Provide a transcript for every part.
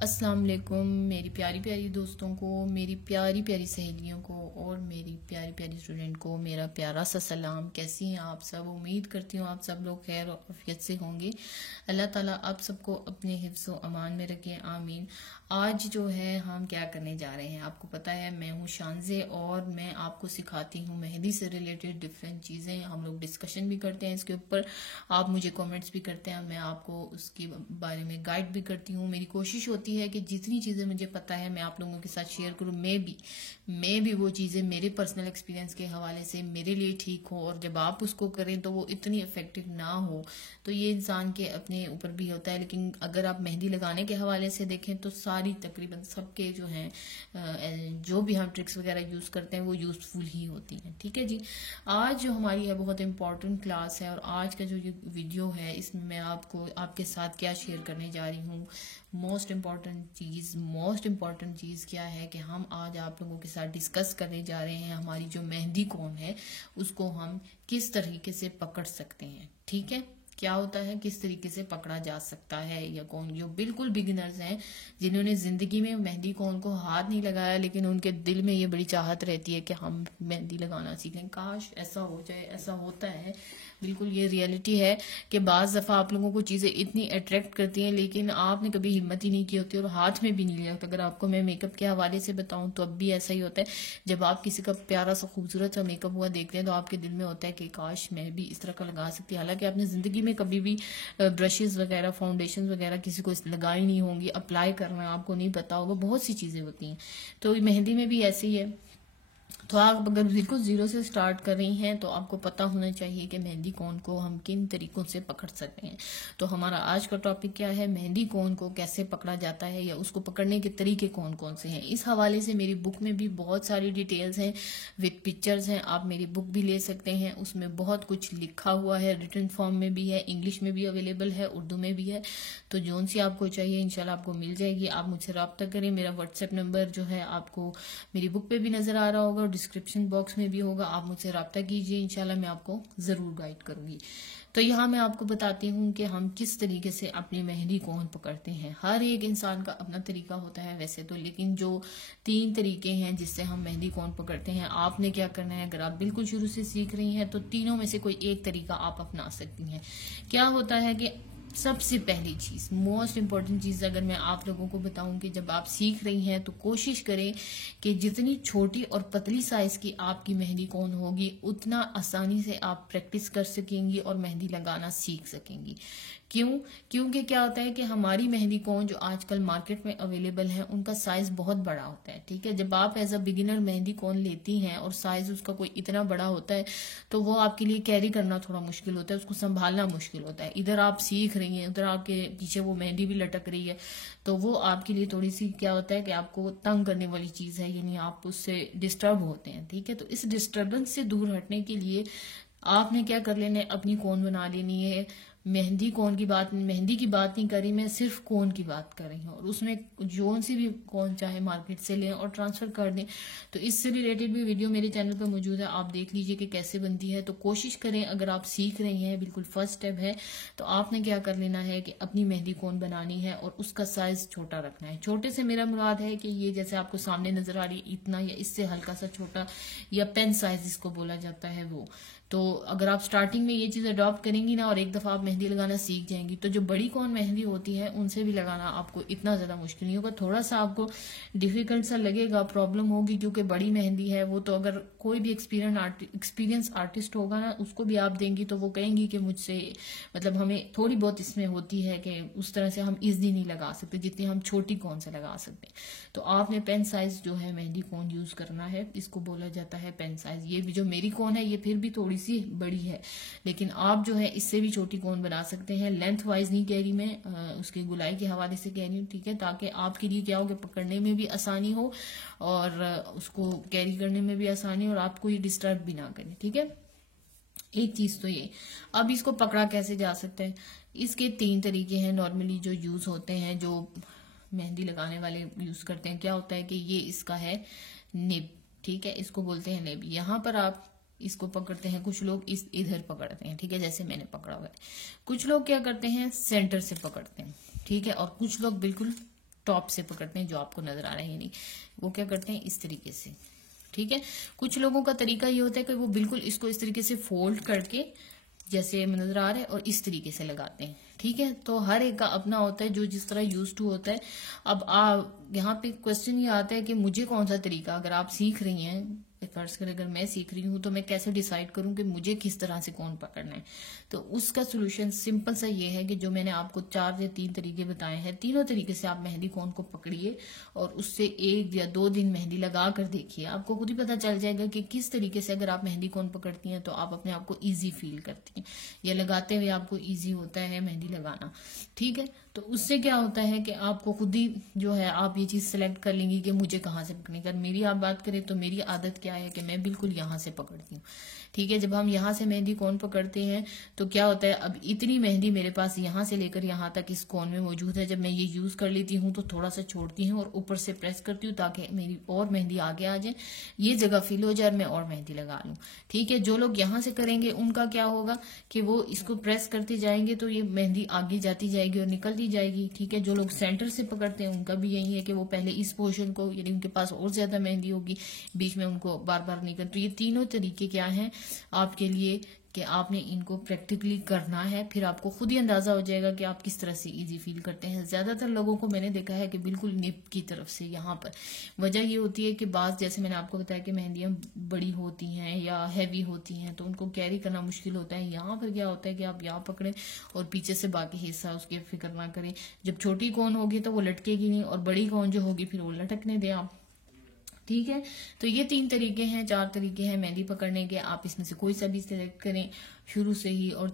अस्सलाम वालेकुम मेरी प्यारी प्यारी दोस्तों को, मेरी प्यारी प्यारी सहेलियों को और मेरी प्यारी प्यारी स्टूडेंट को मेरा प्यारा सा सलाम। कैसी हैं आप सब? उम्मीद करती हूँ आप सब लोग खैर और आफियत से होंगे। अल्लाह ताला आप सबको अपने हिफ्ज़ व अमान में रखे, आमीन। आज जो है हम क्या करने जा रहे हैं, आपको पता है मैं हूँ शानजे और मैं आपको सिखाती हूँ मेहंदी से रिलेटेड डिफरेंट चीज़ें। हम लोग डिस्कशन भी करते हैं इसके ऊपर, आप मुझे कमेंट्स भी करते हैं, मैं आपको उसके बारे में गाइड भी करती हूँ। मेरी कोशिश होती है कि जितनी चीज़ें मुझे पता है मैं आप लोगों के साथ शेयर करूँ। मैं भी वो चीज़ें मेरे पर्सनल एक्सपीरियंस के हवाले से मेरे लिए ठीक हो, और जब आप उसको करें तो वो इतनी इफेक्टिव ना हो, तो ये इंसान के अपने ऊपर भी होता है। लेकिन अगर आप मेहंदी लगाने के हवाले से देखें तो सारी तकरीबन सबके जो हैं जो भी हम ट्रिक्स वगैरह यूज़ करते हैं वो यूज़फुल ही होती हैं। ठीक है जी, आज जो हमारी है बहुत इंपॉर्टेंट क्लास है, और आज का जो ये वीडियो है इसमें मैं आपको आपके साथ क्या शेयर करने जा रही हूँ। मोस्ट इम्पॉर्टेंट चीज़ क्या है कि हम आज आप लोगों के साथ डिस्कस करने जा रहे हैं हमारी जो मेहंदी कोन है उसको हम किस तरीके से पकड़ सकते हैं। ठीक है, क्या होता है, किस तरीके से पकड़ा जा सकता है। या कौन जो बिल्कुल बिगिनर्स हैं, जिन्होंने जिंदगी में मेहंदी कोन को हाथ नहीं लगाया लेकिन उनके दिल में ये बड़ी चाहत रहती है कि हम मेहंदी लगाना सीखें, काश ऐसा हो जाए। ऐसा होता है, बिल्कुल ये रियलिटी है कि बाज़ दफ़ा आप लोगों को चीज़ें इतनी अट्रैक्ट करती हैं लेकिन आपने कभी हिम्मत ही नहीं की होती और हाथ में भी नहीं लिया। तो अगर आपको मैं मेकअप के हवाले से बताऊं तो अब भी ऐसा ही होता है, जब आप किसी का प्यारा सा खूबसूरत सा मेकअप हुआ देखते हैं तो आपके दिल में होता है कि काश मैं भी इस तरह का लगा सकती। हालांकि आपने ज़िंदगी में कभी भी ब्रशेज वगैरह, फाउंडेशन वगैरह किसी को लगाई नहीं होंगी, अप्लाई करना आपको नहीं पता होगा, बहुत सी चीज़ें होती हैं। तो मेहंदी में भी ऐसे ही है। तो आप अगर बिल्कुल जीरो से स्टार्ट कर रही हैं तो आपको पता होना चाहिए कि मेहंदी कोन को हम किन तरीकों से पकड़ सकते हैं। तो हमारा आज का टॉपिक क्या है, मेहंदी कोन को कैसे पकड़ा जाता है या उसको पकड़ने के तरीके कौन कौन से हैं। इस हवाले से मेरी बुक में भी बहुत सारी डिटेल्स हैं विद पिक्चर्स हैं, आप मेरी बुक भी ले सकते हैं। उसमें बहुत कुछ लिखा हुआ है, रिटन फॉर्म में भी है, इंग्लिश में भी अवेलेबल है, उर्दू में भी है। तो जोन सी आपको चाहिए इंशाल्लाह आपको मिल जाएगी। आप मुझसे रब्ता करें, मेरा व्हाट्सएप नंबर जो है आपको मेरी बुक पे भी नजर आ रहा होगा, डिस्क्रिप्शन बॉक्स में भी होगा, आप मुझसे रब्ता कीजिए, इंशाल्लाह मैं आपको जरूर गाइड करूंगी। तो यहाँ मैं आपको बताती हूँ कि हम किस तरीके से अपनी मेहंदी कोन पकड़ते हैं। हर एक इंसान का अपना तरीका होता है वैसे तो, लेकिन जो 3 तरीके हैं जिससे हम मेहंदी कोन पकड़ते हैं, आपने क्या करना है, अगर आप बिल्कुल शुरू से सीख रही हैं तो तीनों में से कोई एक तरीका आप अपना सकती हैं। क्या होता है कि सबसे पहली चीज, मोस्ट इम्पॉर्टेंट चीज अगर मैं आप लोगों को बताऊं कि जब आप सीख रही हैं तो कोशिश करें कि जितनी छोटी और पतली साइज की आपकी मेहंदी कोन होगी उतना आसानी से आप प्रैक्टिस कर सकेंगी और मेहंदी लगाना सीख सकेंगी। क्योंकि क्या होता है कि हमारी मेहंदी कोन जो आजकल मार्केट में अवेलेबल है उनका साइज बहुत बड़ा होता है। ठीक है, जब आप एज अ बिगिनर मेहंदी कोन लेती हैं और साइज उसका कोई इतना बड़ा होता है तो वो आपके लिए कैरी करना थोड़ा मुश्किल होता है, उसको संभालना मुश्किल होता है। इधर आप सीख रही हैं, उधर आपके पीछे वो मेहंदी भी लटक रही है, तो वो आपके लिए थोड़ी सी क्या होता है कि आपको तंग करने वाली चीज है, यानी आप उससे डिस्टर्ब होते हैं। ठीक है, तो इस डिस्टर्बेंस से दूर हटने के लिए आपने क्या कर लेना है, अपनी कोन बना लेनी है। मेहंदी की बात नहीं कर रही मैं, सिर्फ कोन की बात कर रही हूँ, और उसमें जोन सी भी कोन चाहे मार्केट से लें और ट्रांसफर कर दें। तो इससे रिलेटेड भी वीडियो मेरे चैनल पर मौजूद है, आप देख लीजिए कि कैसे बनती है। तो कोशिश करें, अगर आप सीख रही हैं, बिल्कुल फर्स्ट स्टेप है, तो आपने क्या कर लेना है कि अपनी मेहंदी कोन बनानी है और उसका साइज छोटा रखना है। छोटे से मेरा मुराद है कि ये जैसे आपको सामने नजर आ रही है इतना, या इससे हल्का सा छोटा, या पेन साइज जिसको बोला जाता है वो। तो अगर आप स्टार्टिंग में ये चीज अडॉप्ट करेंगी ना और एक दफा आप मेहंदी लगाना सीख जाएंगी तो जो बड़ी कौन मेहंदी होती है उनसे भी लगाना आपको इतना ज्यादा मुश्किल नहीं होगा। थोड़ा सा आपको डिफिकल्ट सा लगेगा, प्रॉब्लम होगी, क्योंकि बड़ी मेहंदी है वो। तो अगर कोई भी एक्सपीरियंस आर्टिस्ट होगा ना, उसको भी आप देंगी तो वो कहेंगी कि मुझसे मतलब हमें थोड़ी बहुत इसमें होती है कि उस तरह से हम इजली नहीं लगा सकते जितनी हम छोटी कौन से लगा सकते हैं। तो आपने पेन साइज जो है मेहंदी कौन यूज करना है, इसको बोला जाता है पेन साइज। ये भी जो मेरी कौन है ये फिर भी थोड़ी सी बड़ी है, लेकिन आप जो है इससे भी छोटी कौन बना सकते हैं। लेंथ वाइज नहीं कह रही मैं, उसके गुलाई के हवाले से कह रही हूँ। ठीक है, ताकि आपके लिए क्या हो कि पकड़ने में भी आसानी हो और उसको कैरी करने में भी आसानी हो और आपको ये डिस्टर्ब भी ना करे। ठीक है, एक चीज तो ये। अब इसको पकड़ा कैसे जा सकता है, इसके 3 तरीके हैं नॉर्मली जो यूज होते हैं, जो मेहंदी लगाने वाले यूज करते हैं। क्या होता है कि ये इसका है निब। ठीक है, इसको बोलते हैं निब। यहाँ पर आप इसको पकड़ते हैं, कुछ लोग इधर पकड़ते हैं। ठीक है, जैसे मैंने पकड़ा हुआ है। कुछ लोग क्या करते हैं, सेंटर से पकड़ते हैं। ठीक है, और कुछ लोग बिल्कुल टॉप से पकड़ते हैं, जो आपको नजर आ रहा है नहीं, वो क्या करते हैं इस तरीके से, ठीक है। कुछ लोगों का तरीका ये होता है कि वो बिल्कुल इसको इस तरीके से फोल्ड करके जैसे नजर आ रहा है और इस तरीके से लगाते हैं, ठीक है। तो हर एक का अपना होता है, जो जिस तरह यूज टू होता है। अब यहाँ पे क्वेश्चन ये आता है कि मुझे कौन सा तरीका, अगर आप सीख रही हैं, फर्ज करें अगर मैं सीख रही हूँ तो मैं कैसे डिसाइड करूँ कि मुझे किस तरह से कौन पकड़ना है। तो उसका सोल्यूशन सिंपल सा ये है कि जो मैंने आपको 4 या 3 तरीके बताए हैं, तीनों तरीके से आप मेहंदी कोन को पकड़िए और उससे 1 या 2 दिन मेहंदी लगा कर देखिए, आपको खुद ही पता चल जाएगा कि किस तरीके से अगर आप मेहंदी कोन पकड़ती हैं तो आप अपने आप को ईजी फील करती हैं, या लगाते हुए आपको ईजी होता है मेहंदी लगाना, ठीक है। तो उससे क्या होता है कि आपको खुद ही जो है आप ये चीज सेलेक्ट कर लेंगी कि मुझे कहाँ से पकड़नी। अगर मेरी आप बात करें तो मेरी आदत क्या है कि मैं बिल्कुल यहाँ से पकड़ती हूँ, ठीक है। जब हम यहाँ से मेहंदी कोन पकड़ते हैं तो क्या होता है, अब इतनी मेहंदी मेरे पास यहाँ से लेकर यहाँ तक इस कोन में मौजूद है। जब मैं ये यूज कर लेती हूँ तो थोड़ा सा छोड़ती हूँ और ऊपर से प्रेस करती हूँ ताकि मेरी और मेहंदी आगे आ जाए, ये जगह फिल हो जाए, मैं और मेहंदी लगा लूँ, ठीक है। जो लोग यहाँ से करेंगे उनका क्या होगा कि वो इसको प्रेस करते जाएंगे तो ये मेहंदी आगे जाती जाएगी और निकलती जाएगी, ठीक है। जो लोग सेंटर से पकड़ते हैं उनका भी यही है कि वो पहले इस पोर्शन को, यानी उनके पास और ज्यादा मेहंदी होगी, बीच में उनको बार बार निकल। तो ये तीनों तरीके क्या हैं आपके लिए कि आपने इनको प्रैक्टिकली करना है, फिर आपको खुद ही अंदाजा हो जाएगा कि आप किस तरह से इजी फील करते हैं। ज्यादातर लोगों को मैंने देखा है कि बिल्कुल निप की तरफ से यहाँ पर वजह ये होती है कि बात, जैसे मैंने आपको बताया कि मेहंदियां बड़ी होती हैं या हैवी होती हैं तो उनको कैरी करना मुश्किल होता है। यहाँ पर क्या होता है कि आप यहाँ पकड़ें और पीछे से बाकी हिस्सा उसकी फिक्र ना करें। जब छोटी कौन होगी तो वो लटकेगी नहीं, और बड़ी कौन जो होगी फिर वो लटकने दें आप, ठीक है। तो ये 3 तरीके हैं, 4 तरीके हैं मेहंदी पकड़ने के, आप इसमें से कोई सा भी सिलेक्ट करें शुरू से ही, और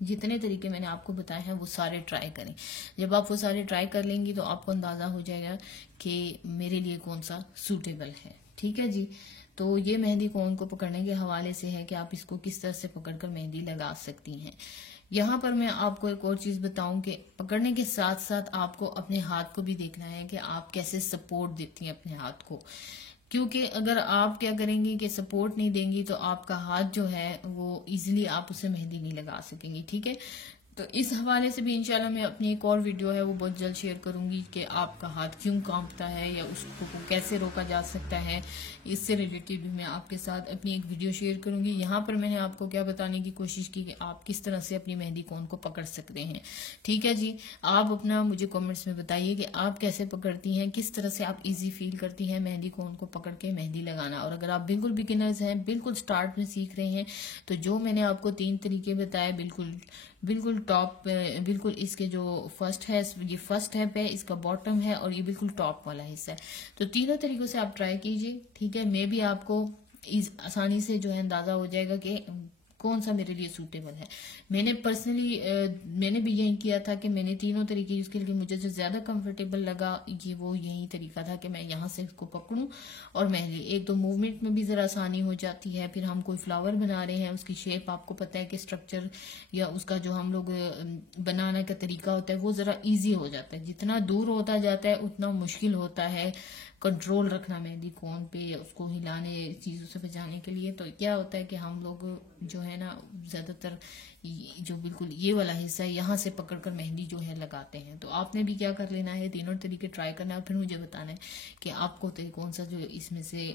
जितने तरीके मैंने आपको बताए हैं वो सारे ट्राई करें। जब आप वो सारे ट्राई कर लेंगी तो आपको अंदाजा हो जाएगा कि मेरे लिए कौन सा सूटेबल है, ठीक है जी। तो ये मेहंदी कोन को पकड़ने के हवाले से है कि आप इसको किस तरह से पकड़कर मेहंदी लगा सकती हैं। यहाँ पर मैं आपको एक और चीज बताऊं कि पकड़ने के साथ साथ आपको अपने हाथ को भी देखना है कि आप कैसे सपोर्ट देती हैं अपने हाथ को, क्योंकि अगर आप क्या करेंगी कि सपोर्ट नहीं देंगी तो आपका हाथ जो है वो इजीली आप उसे मेहंदी नहीं लगा सकेंगी, ठीक है। तो इस हवाले से भी इंशाल्लाह मैं अपनी एक और वीडियो है वो बहुत जल्द शेयर करूंगी कि आपका हाथ क्यों कांपता है या उसको कैसे रोका जा सकता है। इससे रिलेटेड भी मैं आपके साथ अपनी एक वीडियो शेयर करूंगी। यहाँ पर मैंने आपको क्या बताने की कोशिश की कि आप किस तरह से अपनी मेहंदी कोन को पकड़ सकते हैं, ठीक है जी। आप अपना मुझे कमेंट्स में बताइए कि आप कैसे पकड़ती हैं, किस तरह से आप इजी फील करती हैं मेहंदी कोन को पकड़ के मेहंदी लगाना। और अगर आप बिल्कुल बिगिनर्स हैं, बिल्कुल स्टार्ट में सीख रहे हैं, तो जो मैंने आपको 3 तरीके बताए बिल्कुल टॉप, बिल्कुल इसके जो फर्स्ट है, ये फर्स्ट स्टेप है, इसका बॉटम है और ये बिल्कुल टॉप वाला हिस्सा है। तो तीनों तरीकों से आप ट्राई कीजिए, ठीक है। मैं भी आपको आसानी से जो है अंदाजा हो जाएगा कि कौन सा मेरे लिए सूटेबल है। मैंने पर्सनली मैंने भी यही किया था कि मैंने तीनों तरीके यूज किए, मुझे जो ज्यादा कंफर्टेबल लगा ये वो यही तरीका था कि मैं यहाँ से इसको पकड़ूं और मेहंदी, एक तो मूवमेंट में भी जरा आसानी हो जाती है। फिर हम कोई फ्लावर बना रहे हैं, उसकी शेप आपको पता है कि स्ट्रक्चर या उसका जो हम लोग बनाने का तरीका होता है वो जरा ईजी हो जाता है। जितना दूर होता जाता है उतना मुश्किल होता है कंट्रोल रखना मेहंदी कोन पे, उसको हिलाने चीजों से बचाने के लिए। तो क्या होता है कि हम लोग जो है ना ज्यादातर जो बिल्कुल ये वाला हिस्सा है यहाँ से पकड़कर मेहंदी जो है लगाते हैं। तो आपने भी क्या कर लेना है, तीनों तरीके ट्राई करना है और फिर मुझे बताना है कि आपको कौन सा जो इसमें से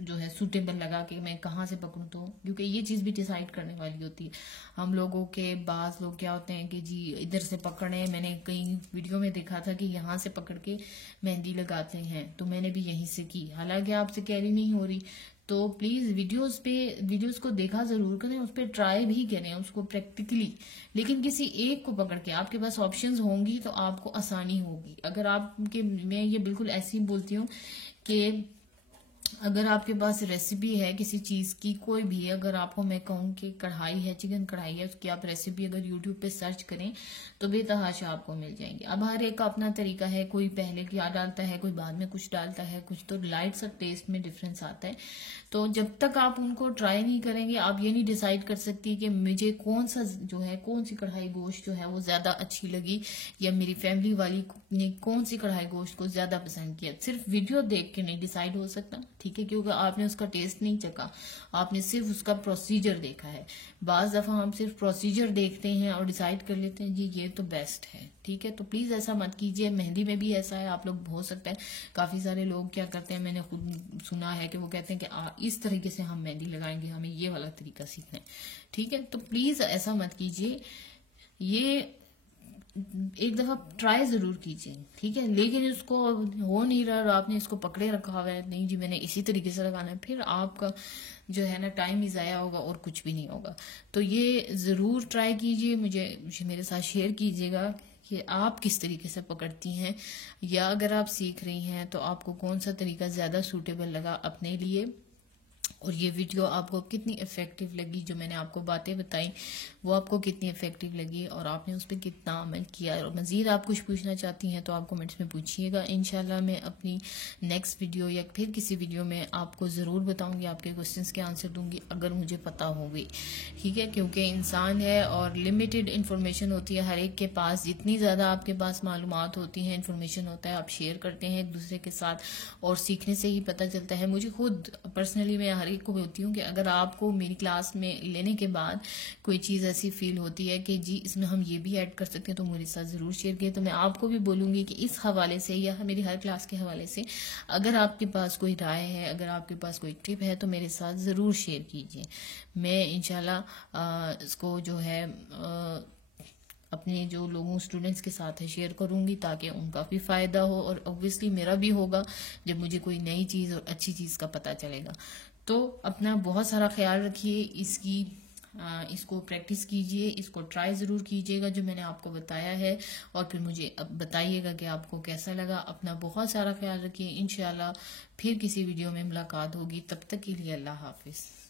जो है सूटेबल लगा कि मैं कहाँ से पकड़ूं। तो क्योंकि ये चीज भी डिसाइड करने वाली होती है। हम लोगों के बाज लोग क्या होते हैं कि जी इधर से पकड़े, मैंने कई वीडियो में देखा था कि यहाँ से पकड़ के मेहंदी लगाते हैं, तो मैंने भी यहीं से की, हालांकि आपसे कैरी नहीं हो रही। तो प्लीज वीडियोस को देखा जरूर करें, उस पर ट्राई भी करें उसको प्रैक्टिकली, लेकिन किसी एक को पकड़ के आपके पास ऑप्शंस होंगी तो आपको आसानी होगी। अगर आपके, मैं ये बिल्कुल ऐसे ही बोलती हूँ कि अगर आपके पास रेसिपी है किसी चीज की, कोई भी, अगर आपको मैं कहूँ कि कढ़ाई है, चिकन कढ़ाई है, उसकी आप रेसिपी अगर यूट्यूब पे सर्च करें तो बेतहाशा आपको मिल जाएंगी। अब हर एक का अपना तरीका है, कोई पहले क्या डालता है, कोई बाद में कुछ डालता है, कुछ तो लाइट सा टेस्ट में डिफरेंस आता है। तो जब तक आप उनको ट्राई नहीं करेंगे आप ये नहीं डिसाइड कर सकती कि मुझे कौन सा जो है, कौन सी कढ़ाई गोश्त जो है वो ज्यादा अच्छी लगी या मेरी फैमिली वाली ने कौन सी कढ़ाई गोश्त को ज्यादा पसंद किया। सिर्फ वीडियो देख के नहीं डिसाइड हो सकता, ठीक है, क्योंकि आपने उसका टेस्ट नहीं चखा, आपने सिर्फ उसका प्रोसीजर देखा है। बाज दफा हम सिर्फ प्रोसीजर देखते हैं और डिसाइड कर लेते हैं जी ये तो बेस्ट है, ठीक है। तो प्लीज ऐसा मत कीजिए। मेहंदी में भी ऐसा है, आप लोग हो सकता है काफी सारे लोग क्या करते हैं, मैंने खुद सुना है कि वो कहते हैं कि इस तरीके से हम मेहंदी लगाएंगे, हमें ये वाला तरीका सीखना है, ठीक है। तो प्लीज ऐसा मत कीजिए, ये एक दफा ट्राई जरूर कीजिए, ठीक है। लेकिन उसको हो नहीं रहा और आपने इसको पकड़े रखा हुआ है, नहीं जी मैंने इसी तरीके से लगाना है, फिर आपका जो है ना टाइम ही ज़ाया होगा और कुछ भी नहीं होगा। तो ये ज़रूर ट्राई कीजिए, मुझे मेरे साथ शेयर कीजिएगा कि आप किस तरीके से पकड़ती हैं, या अगर आप सीख रही हैं तो आपको कौन सा तरीका ज़्यादा सूटेबल लगा अपने लिए, और ये वीडियो आपको कितनी इफेक्टिव लगी, जो मैंने आपको बातें बताई वो आपको कितनी इफेक्टिव लगी और आपने उस पर कितना अमल किया। और मज़ीद आप कुछ पूछना चाहती हैं तो आप कमेंट्स में पूछिएगा। इंशाल्लाह मैं अपनी नेक्स्ट वीडियो या फिर किसी वीडियो में आपको ज़रूर बताऊंगी, आपके क्वेश्चंस के आंसर दूंगी अगर मुझे पता होगी, ठीक है। क्योंकि इंसान है और लिमिटेड इन्फॉर्मेशन होती है हर एक के पास। जितनी ज़्यादा आपके पास मालूमात होती हैं, इन्फॉर्मेशन होता है, आप शेयर करते हैं एक दूसरे के साथ और सीखने से ही पता चलता है। मुझे खुद पर्सनली मैं हर एक को बोलती हूँ कि अगर आपको मेरी क्लास में लेने के बाद कोई चीज़ ऐसी फील होती है कि जी इसमें हम ये भी ऐड कर सकते हैं तो मेरे साथ ज़रूर शेयर कीजिए। तो मैं आपको भी बोलूँगी कि इस हवाले से या मेरी हर क्लास के हवाले से अगर आपके पास कोई राय है, अगर आपके पास कोई टिप है तो मेरे साथ ज़रूर शेयर कीजिए। मैं इंशाल्लाह इसको जो है अपने जो लोगों स्टूडेंट्स के साथ है शेयर करूंगी ताकि उनका भी फ़ायदा हो और ऑब्वियसली मेरा भी होगा जब मुझे कोई नई चीज़ और अच्छी चीज़ का पता चलेगा। तो अपना बहुत सारा ख्याल रखिए, इसको प्रैक्टिस कीजिए, इसको ट्राई ज़रूर कीजिएगा जो मैंने आपको बताया है, और फिर मुझे अब बताइएगा कि आपको कैसा लगा। अपना बहुत सारा ख्याल रखिए। इंशाल्लाह फिर किसी वीडियो में मुलाकात होगी, तब तक के लिए अल्लाह हाफिज़।